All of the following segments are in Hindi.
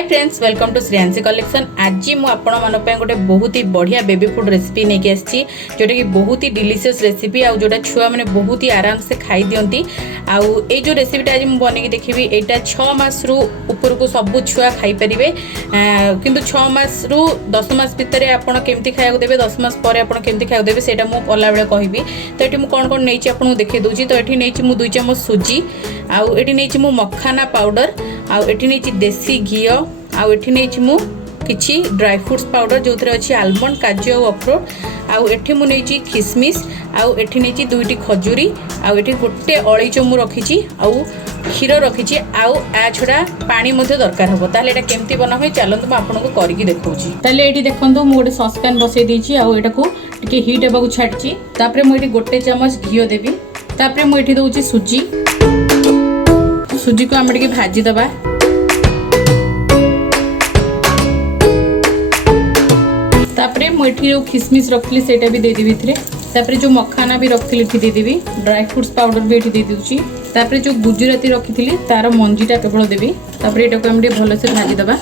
Hi friends, welcome to Shreyansi collection. आज मुझे गोटे बहुत ही बढ़िया बेबी फूड रेसिपी नहीं आसी, जोटा कि बहुत ही डिलीशियस रेसिपी आउ जोटा छुआ मैंने बहुत ही आराम से खाई दिंती। आउ ये जो रेसिपीटा आज मुझे बनई देखी, यहाँ 6 मास रु ऊपर को सबू छुआ खाई पारे, किंतु 6 मास रु 10 मास भितर आपड़ केमती खाया देवे, 10 मास पर आपड़ केमती खाया देवे से कला बेले कहबी। तो ये कौन कौन नहीं आपको देखे दूसरी। तो ये नहीं 2 चम्मच सुजी, आउ ये नहीं मखाना पाउडर, आउ ये नहीं देसी घी, आउ एठी नहीं मु किछि ड्राई फ्रूट्स पाउडर जो अच्छी आलमंड, काजू और अखरोट, आउ एठी मु नहीं किसमिश, आउ एठी नहीं 2टी खजूरी, आउ एठी गोटे अलैच मु रखी, आउ क्षीर रखी, आउ आ छड़ा पानी मध्य दरकार हम। ताले एटा केमती बना हुए चलतु मैं आपको करके देखौछि। ताले एठी देखंतु मु गोटे सॉसपैन बसई देछि, आउ एटा को टिके हीट हेबाकू छाडछि। तापरे मु एठी गोटे चम्मच घी देबी। तापरे मु एठी दउछि सुजी। सुजी को हम टिके भाजी दबा। तापरे मुझे जो किसमिश रखी से भी देदेवी थे। तापरे जो मखाना भी रखी ये देदेवी, ड्राई फ्रूट्स पाउडर भी ये देदे। तापरे जो गुजराती रखी थी तार मंजीटा केवल देवी। तापरे एटा को हम भल से भाजी दबा।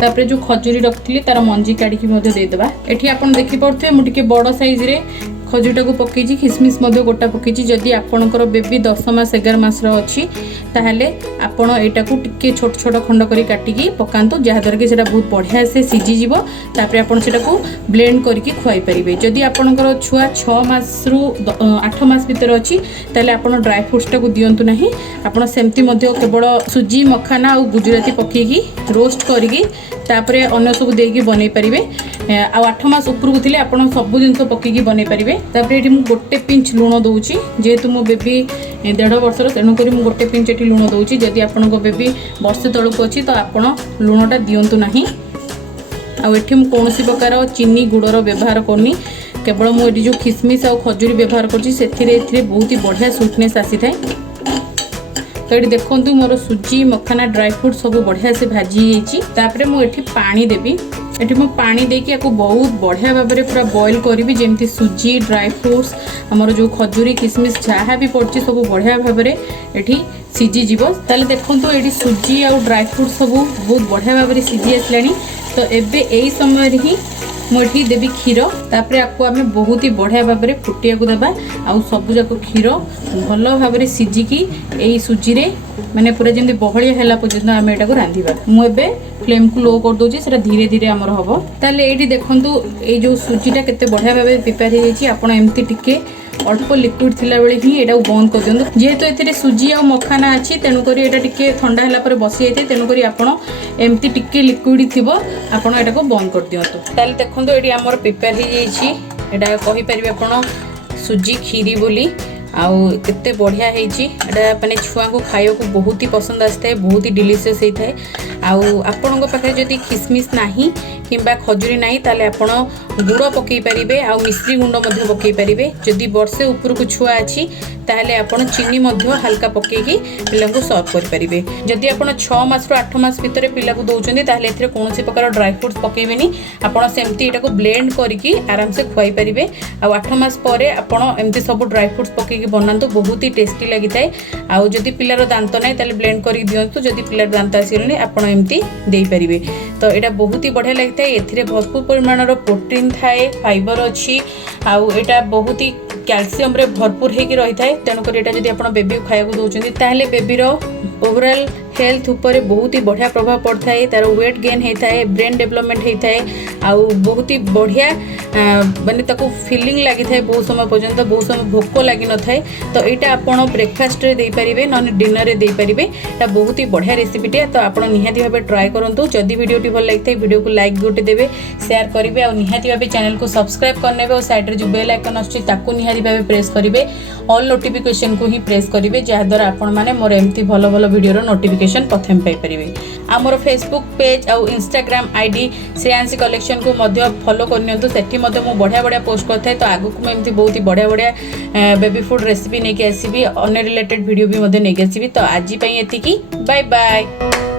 तापरे जो खजूरी रखी तार मंजी काढ़ी देदेबा। एठी आपन देखि पड़थे मु टिके बड़ साइज रे खजूरटा को पकईची, किसमिश गोटा पकईची। जदि आपणकर बेबी 10 मास 11 मास अच्छी ताहले आपण एटा को टिके छोट छोट खंड करी काटिकी पकांतु, जहाँद्वारा कि सेटा बहुत बढ़िया से सीझीजिव। तापर आपण सेटा को ब्लेंड करके खुआई परिबे। जदि आपणकर छुआ 6 मास रु 8 मास भीतर अच्छी ताहले आपण ड्राई फ्रूट्स को दियंतु नाही। आपण सेमती मध्य केवल सुजी, मखाना और गुजराती पकईकी रोस्ट करिकी तापरे अन्य सब देकी बनै परिबे। आ 8 मास ऊपर को थिले आपण सब जिंस पकईकी बनै परिबे। तापरे एठी मु गोटे पिंच लूण दउची, जेहेतु मो बेबी 1.5 वर्षर, तेणुक मु गोटे पिंच एठी लूण दउची। जदि आपनको बेबी वर्ष तळको अछि तो आपण लूणटा दियंतु नाही। आ एठी मु कोनोसी प्रकार चीनी गुड़र व्यवहार करनी, केवल मु एठी जो किसमिश और खजूरी व्यवहार करछि सेथिरे एथिरे बहुत ही बढ़िया स्वीटनेस आसी थाए। तो ये देखंतु मोर सुजी, मखाना, ड्राई फ्रूट सब बढ़िया से भाजी होइछि। तापरे मु एठी पानी देबी। एठी मु पानी देकी याको बहुत बढ़िया भाव में पूरा बॉईल करी, जेमती सुजी, ड्राई फ्रूट्स, हमर जो खजूरी, किसमिश जहाँ भी पड़छि सब बढ़िया भाव में एठी सीझी जीव। ताले देखंतु एठी सुजी और ड्राई फ्रूट सब बहुत बढ़िया भाव में सीझी आसलानी। तो एबे एई समय ही मुझे देवी क्षीर। तापर आपको आम बहुत ही बढ़िया भाव में फुटिया को देवा। आउ सबू जाक क्षीर भल भाव में सीझिकी यही सुजी रे माने पूरा जमी बहलिया है पर्यटन आम यहाँ को रांधा। मुझे फ्लेम को लो कर दूसरी, से धीरे धीरे आमर हम। ताले ये देखु ये जो सुजीटा केते बढ़िया भाव में प्रिपेयर होमती टिके अल्प लिक्विड थिला बेले ही एटा बंद कर दियंतु। जेहेतु एथिरे सुजी और मखाना अछि तेनु करी एटा टिके ठंडा हला पर बसी जाइते, तेनु करी आपण एम्ति टिके लिक्विड थिबो आपण एटा को बंद कर दियंतु। ताले देखंतु एटी हमर प्रिपेयर हो जाइछि। एटा कहि परिबे आपण सुजी खीरी बोली, आउ केते बढ़िया होइछि। एटा माने छुआ को खाइयो को बहुत ही पसंद आस्ते, बहुत ही डिलीशियस होई थाए। आउ आपणक पाखे जदि किसमिश नाही किंबा खजूरी नाही ताले आपण गुड़ पकई पारिबे, आउ मिश्री गुंड मध्य पकई पारिबे। जदि वर्षे ऊपर को छुआ अछि ताहले आपण चीनी मध्य हल्का पकईकी पिला को सर्व कर पारिबे। जदि आपण 6 मास रु 8 मास भितर पिला को दउचंदी ताहले एथिरे कोनोसी प्रकार ड्राई फ्रूट्स पकईबेनी। आपण सेमती एटा को ब्लेंड करके आराम से खुआई पारिबे। आउ 8 मास परे आपण एमती सब ड्राई फ्रूट्स पकईकी बनांतु, बहुत ही टेस्टी लागि थाए। आउ जदि पिलार दांत नाही ताहले ब्लेंड करके दियंतु, जदि पिलार दांत आसीगले आपण एमती देई पारिबे। तो एटा बहुत ही बढ़िया लागि थाए। एथिरे भरपूर परिमाणर प्रोटीन थाए, फाइबर अच्छी, आउ एटा बहुत ही कैल्शियम रे भरपूर होगी रही थाए। तेणुक एटा जदि आपण बेबी को खाया दउचंदी ताहले बेबीर ओवरऑल हेल्थ ऊपर बहुत ही बढ़िया प्रभाव पड़ता है। तार वेट गेन होता है, ब्रेन डेवलपमेंट होता है, आउ बहुत ही बढ़िया माने ताको फीलिंग लगी थाए बहुत समय पर्यंत, बहुत समय भोक लगी न थाए। तो यहाँ आपण ब्रेकफास्ट रे दे पारिबे, न डिनर रे दे पारिबे। एटा बहुत ही बढ़िया रेसिपीटे। तो आपण निहाती भाबे ट्राई करंतु। जदि वीडियोटी भल लागि थाए वीडियो को लाइक गोटे देबे, शेयर करिवे, और निहाती भाबे चैनल को सब्सक्राइब करनेबे, और साइड रे जो बेल आइकन आछी ताको निहाती भाबे प्रेस करिवे। ऑल नोटिफिकेशन को ही प्रेस करिवे, जहा द्वारा आपण माने मोर एमती भल भल वीडियो रो नोटिफिकेशन प्रथम पाई परिबे। आमर फेसबुक पेज और इंस्टाग्राम आईडी श्रेयांसी कलेक्शन को मध्य फॉलो करनियंतु। सेठी मध्य मो बढ़िया बढ़िया पोस्ट करथाय। तो आगु को एमती बहुत ही बढ़िया बढ़िया बेबी फूड रेसिपी नेके आसीबी, अन रिलेटेड वीडियो भी मध्य नेके आसीबी। तो आज पई एतिकी, बाय बाय।